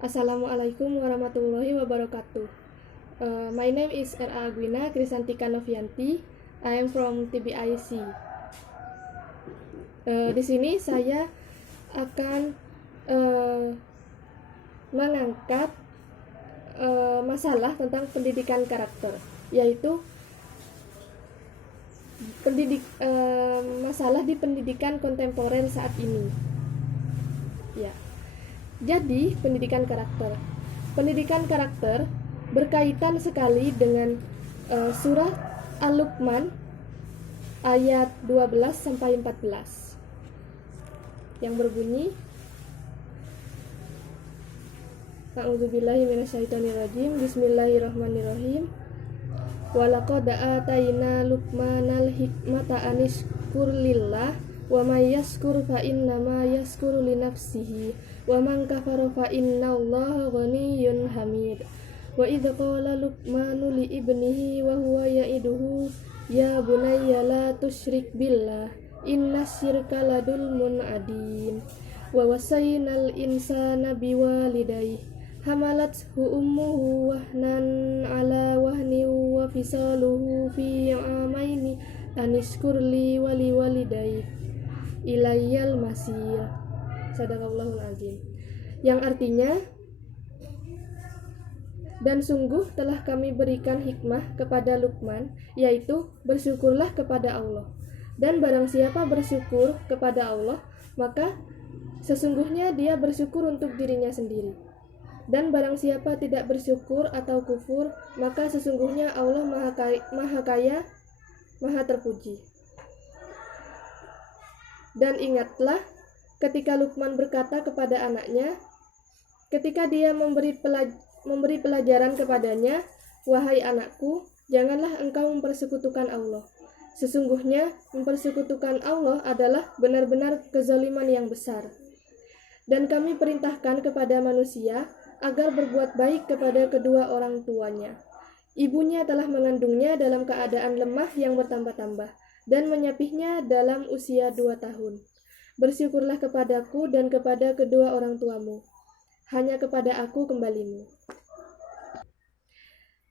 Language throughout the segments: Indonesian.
Assalamualaikum warahmatullahi wabarakatuh. My name is R.A. Agwina Krisantika Novianti. I am from TBIC. Di sini saya akan mengangkat masalah tentang pendidikan karakter, yaitu masalah di pendidikan kontemporer saat ini. Ya. Jadi, pendidikan karakter berkaitan sekali dengan surah Al-Luqman ayat 12 sampai 14 yang berbunyi, A'udzubillahi minasyaitonirrajim. Bismillahirrahmanirrahim. Walaqad atayna Luqmanal hikmata anishkur lillah wa may yashkur fa innama yashkuru li nafsihi wa man kafara fa innallaha ghaniyyun hamid. Wa idh qala Luqmanu li ibnihi wa huwa ya'iduhu ya bunayya la tusyrik billah inna syirka ladulmun adim. Wa wasaynal insana biwalidayhi hamalathu ummuhu wahnan ala wahni wa fisaluhu fi amaini anishkur li wa liwalidayhi ilayyal masir. Sadaqallahul azim. Yang artinya, dan sungguh telah kami berikan hikmah kepada Luqman, yaitu bersyukurlah kepada Allah. Dan barang siapa bersyukur kepada Allah, maka sesungguhnya dia bersyukur untuk dirinya sendiri. Dan barang siapa tidak bersyukur atau kufur, maka sesungguhnya Allah maha kaya, maha terpuji. Dan ingatlah ketika Luqman berkata kepada anaknya, ketika dia memberi pelajaran kepadanya, wahai anakku, janganlah engkau mempersekutukan Allah. Sesungguhnya mempersekutukan Allah adalah benar-benar kezaliman yang besar. Dan kami perintahkan kepada manusia agar berbuat baik kepada kedua orang tuanya. Ibunya telah mengandungnya dalam keadaan lemah yang bertambah-tambah dan menyapihnya dalam usia 2 tahun. Bersyukurlah kepadaku dan kepada kedua orang tuamu. Hanya kepada aku kembalimu.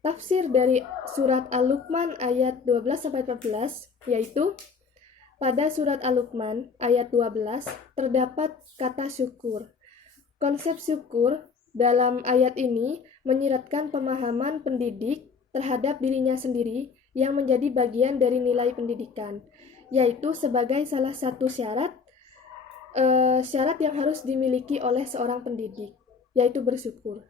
Tafsir dari surat Al-Luqman ayat 12-14, yaitu pada surat Al-Luqman ayat 12 terdapat kata syukur. Konsep syukur dalam ayat ini menyiratkan pemahaman pendidik terhadap dirinya sendiri yang menjadi bagian dari nilai pendidikan, yaitu sebagai salah satu syarat yang harus dimiliki oleh seorang pendidik, yaitu bersyukur.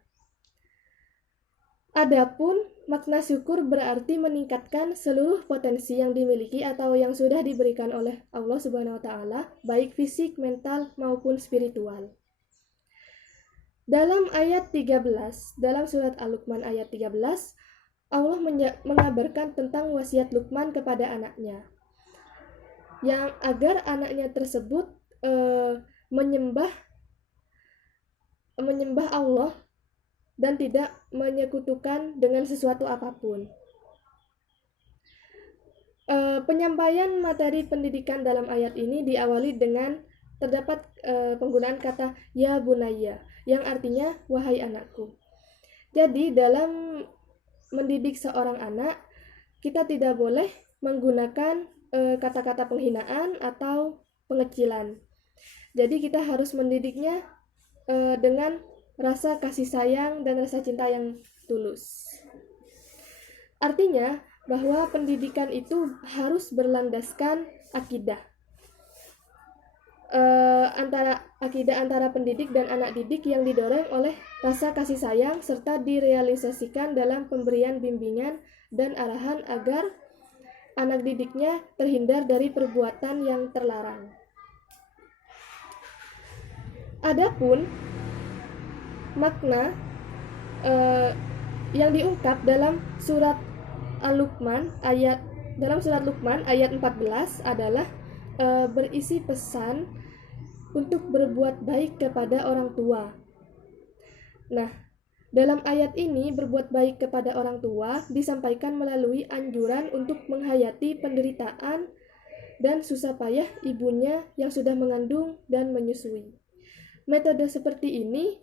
Adapun makna syukur berarti meningkatkan seluruh potensi yang dimiliki atau yang sudah diberikan oleh Allah Subhanahu wa taala, baik fisik, mental maupun spiritual. Dalam ayat 13, dalam surat Al-Luqman ayat 13, Allah mengabarkan tentang wasiat Luqman kepada anaknya, yang agar anaknya tersebut menyembah Allah dan tidak menyekutukan dengan sesuatu apapun. Penyampaian materi pendidikan dalam ayat ini diawali dengan terdapat penggunaan kata ya bunayya, yang artinya wahai anakku. Jadi dalam mendidik seorang anak, kita tidak boleh menggunakan kata-kata penghinaan atau pengecilan. Jadi kita harus mendidiknya dengan rasa kasih sayang dan rasa cinta yang tulus. Artinya bahwa pendidikan itu harus berlandaskan akidah. Antara pendidik dan anak didik yang didorong oleh rasa kasih sayang serta direalisasikan dalam pemberian bimbingan dan arahan agar anak didiknya terhindar dari perbuatan yang terlarang. Adapun makna yang diungkap dalam surat Al-Luqman ayat 14 adalah berisi pesan untuk berbuat baik kepada orang tua. Nah, dalam ayat ini berbuat baik kepada orang tua disampaikan melalui anjuran untuk menghayati penderitaan dan susah payah ibunya yang sudah mengandung dan menyusui. Metode seperti ini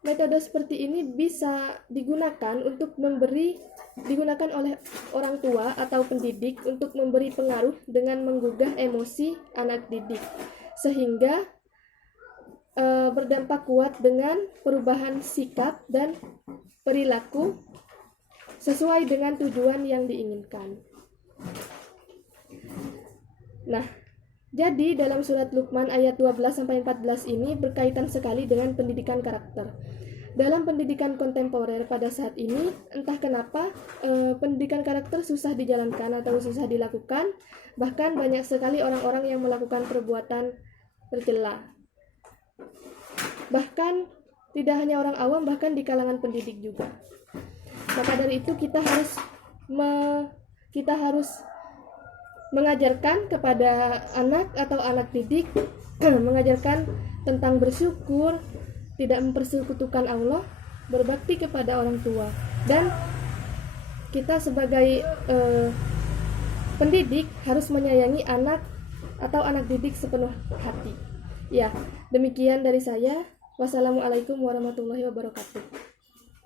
metode seperti ini bisa digunakan oleh orang tua atau pendidik untuk memberi pengaruh dengan menggugah emosi anak didik, sehingga berdampak kuat dengan perubahan sikap dan perilaku sesuai dengan tujuan yang diinginkan. Nah, jadi dalam surat Luqman ayat 12-14 ini berkaitan sekali dengan pendidikan karakter. Dalam pendidikan kontemporer pada saat ini, entah kenapa pendidikan karakter susah dijalankan atau susah dilakukan. Bahkan banyak sekali orang-orang yang melakukan perbuatan tercela. Bahkan tidak hanya orang awam, bahkan di kalangan pendidik juga. Maka dari itu kita harus mengajarkan kepada anak atau anak didik mengajarkan tentang bersyukur, tidak mempersekutukan Allah, berbakti kepada orang tua, dan kita sebagai pendidik harus menyayangi anak atau anak didik sepenuh hati. Ya, demikian dari saya. Wassalamualaikum warahmatullahi wabarakatuh.